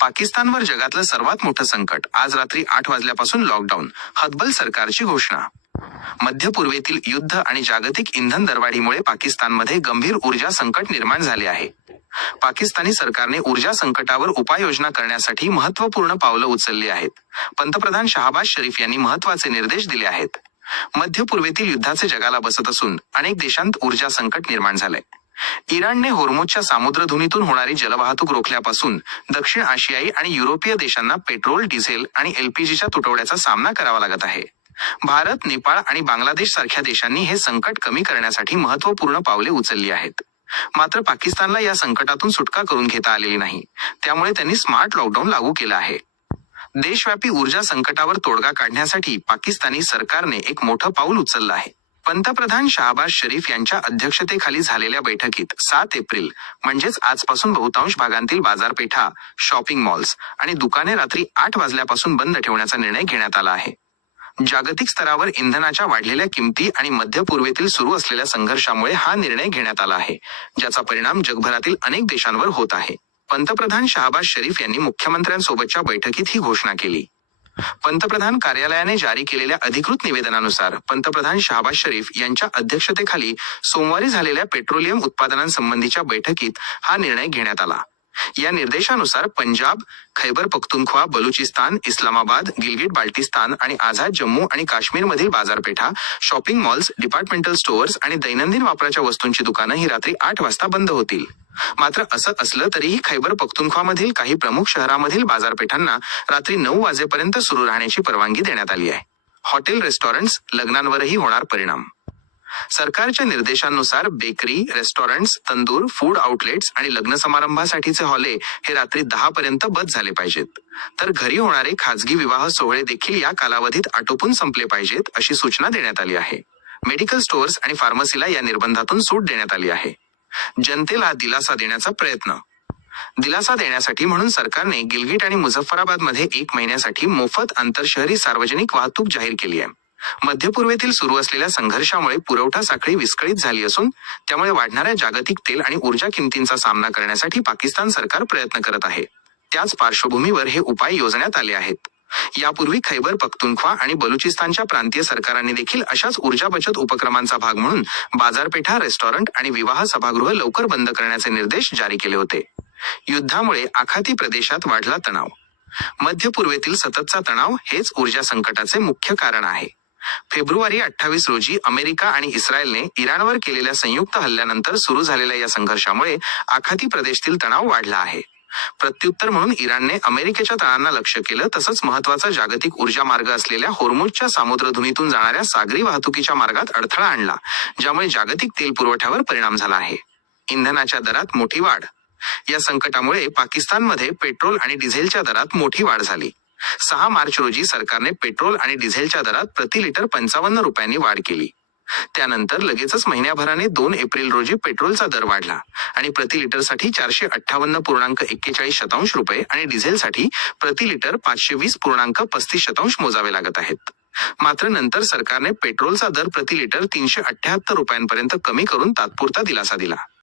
पाकिस्तानवर जगातलं सर्वात मोठं संकट. आज रात्री 8 वाजल्यापासून लॉकडाऊन. हतबल सरकारची घोषणा. मध्य पूर्वेतील युद्ध आणि जागतिक इंधन दरवाढीमुळे पाकिस्तानमध्ये गंभीर ऊर्जा संकट निर्माण झाले आहे. पाकिस्तानी सरकारने ऊर्जा संकटावर उपाययोजना करण्यासाठी महत्त्वपूर्ण पावलं उचलली आहेत. पंतप्रधान शहबाज शरीफ यांनी महत्त्वाचे निर्देश दिले आहेत. मध्य पूर्वेतील युद्धाचे जगाला बसत असून अनेक देशांत ऊर्जा संकट निर्माण झालंय. इराणने होर्मुझच्या सामुद्रधुनीतून होणारी जलवाहतूक रोखल्यापासून दक्षिण आशियाई आणि युरोपीय देशांना पेट्रोल, डिझेल आणि एलपीजीच्या तुटवड्याचा सामना करावा लागत आहे. भारत, नेपाळ आणि बांगलादेश सारख्या देशांनी हे संकट कमी करण्यासाठी महत्त्वपूर्ण पावले उचलली आहेत. मात्र पाकिस्तानला या संकटातून सुटका करून घेता आलेली नाही. त्यामुळे त्यांनी स्मार्ट लॉकडाऊन लागू केलं आहे. देशव्यापी ऊर्जा संकटावर तोडगा काढण्यासाठी पाकिस्तानी सरकारने एक मोठं पाऊल उचललं आहे. पंतप्रधान शहबाज शरीफ यांच्या अध्यक्षतेखाली झालेल्या बैठकीत 7 एप्रिल म्हणजेच आजपासून बहुतांश भागांतील बाजारपेठा, शॉपिंग मॉल्स आणि दुकाने रात्री 8 वाजल्यापासून बंद ठेवण्याचा निर्णय घेण्यात आला आहे. जागतिक स्तरावर इंधनाच्या वाढलेल्या किमती आणि मध्य पूर्वेतील सुरू असलेल्या संघर्षामुळे हा निर्णय घेण्यात आला आहे, ज्याचा परिणाम जगभरातील अनेक देशांवर होत आहे. पंतप्रधान शहबाज शरीफ यांनी मुख्यमंत्र्यांसोबतच्या बैठकीत ही घोषणा केली. पंतप्रधान कार्यालयाने जारी केलेल्या अधिकृत निवेदनानुसार पंतप्रधान शहबाज शरीफ यांच्या अध्यक्षतेखाली सोमवारी झालेल्या पेट्रोलियम उत्पादनांसंबंधीच्या बैठकीत हा निर्णय घेण्यात आला. या निर्देशानुसार पंजाब, खैबर पख्तूनख्वा, बलुचिस्तान, इस्लामाबाद, गिलगिट बाल्टिस्तान आणि आझाद जम्मू आणि काश्मीरमधील बाजारपेठा, शॉपिंग मॉल्स, डिपार्टमेंटल स्टोअर्स आणि दैनंदिन वापराच्या वस्तूंची दुकानं ही रात्री 8 वाजता बंद होतील. मात्र असं असलं तरीही खैबर पख्तूनख्वामधील काही प्रमुख शहरांमधील बाजारपेठांना रात्री 9 वाजेपर्यंत सुरू राहण्याची परवानगी देण्यात आली आहे. हॉटेल, रेस्टॉरंट्स, लग्नांवरही होणार परिणाम. सरकारच्या निर्देशांनुसार bakery, restaurants, tandoor, food outlets आणि लग्न समारंभासाठीचे हॉले हे रात्री 10 पर्यंत बंद झाले पाहिजेत. तर घरी होणारे खाजगी विवाह सोहळे देखील या कालावधीत आटोपून संपले पाहिजेत, अशी सूचना देण्यात आली आहे. मेडिकल स्टोअर्स आणि फार्मसीला या निर्बंधातून सूट देण्यात आली आहे. जनतेला दिलासा देण्याचा प्रयत्न. दिलासा देण्यासाठी म्हणून सरकारने गिलगिट आणि मुझफ्फराबादमध्ये 1 महिन्यासाठी मोफत आंतरशहरी सार्वजनिक वाहतूक जाहीर केली आहे. मध्य पूर्वेतील सुरू असलेल्या संघर्षामुळे पुरवठा साखळी विस्कळीत झाली असून त्यामुळे वाढणाऱ्या जागतिक तेल आणि ऊर्जा किमतींचा सामना करण्यासाठी पाकिस्तान सरकार प्रयत्न करत आहे. त्याच पार्श्वभूमीवर हे उपाय योजण्यात आले आहेत. यापूर्वी खैबर पख्तूनख्वा आणि बलुचिस्तानच्या प्रांतीय सरकारांनी देखील अशाच ऊर्जा बचत उपक्रमांचा भाग म्हणून बाजारपेठा, रेस्टॉरंट आणि विवाह सभागृह लवकर बंद करण्याचे निर्देश जारी केले होते. युद्धामुळे आखाती प्रदेशात वाढला तणाव. मध्य पूर्वेतील सततचा तणाव हेच ऊर्जा संकटाचे मुख्य कारण आहे. फेब्रुवारी 28 रोजी अमेरिका आणि इस्रायलने इराणवर केलेल्या संयुक्त हल्ल्यानंतर सुरू झालेल्या या संघर्षामुळे आखाती प्रदेशातील तणाव वाढला आहे. प्रत्युत्तर म्हणून इराणने अमेरिकेच्या तळांना लक्ष्य केलं. तसंच महत्त्वाचा जागतिक ऊर्जा मार्ग असलेल्या होर्मुझच्या सामुद्रधुनीतून जाणाऱ्या सागरी वाहतुकीच्या मार्गात अडथळा आणला, ज्यामुळे जागतिक तेल पुरवठ्यावर परिणाम झाला आहे. इंधनाच्या दरात मोठी वाढ. या संकटामुळे पाकिस्तानमध्ये पेट्रोल आणि डिझेलच्या दरात मोठी वाढ झाली. 6 मार्च रोजी सरकारने पेट्रोल आणि डिझेलच्या दरात प्रति लिटर 55 रुपयांनी वाढ केली. त्यानंतर लगेचच महिन्याभराने 2 एप्रिल रोजी पेट्रोलचा दर वाढला आणि प्रति लिटरसाठी 458.41 रुपये आणि डिझेलसाठी प्रति लिटर 520.35 मोजावे लागत आहेत. मात्र नंतर सरकारने पेट्रोलचा दर प्रति लिटर 378 रुपयांपर्यंत कमी करून तात्पुरता दिलासा दिला.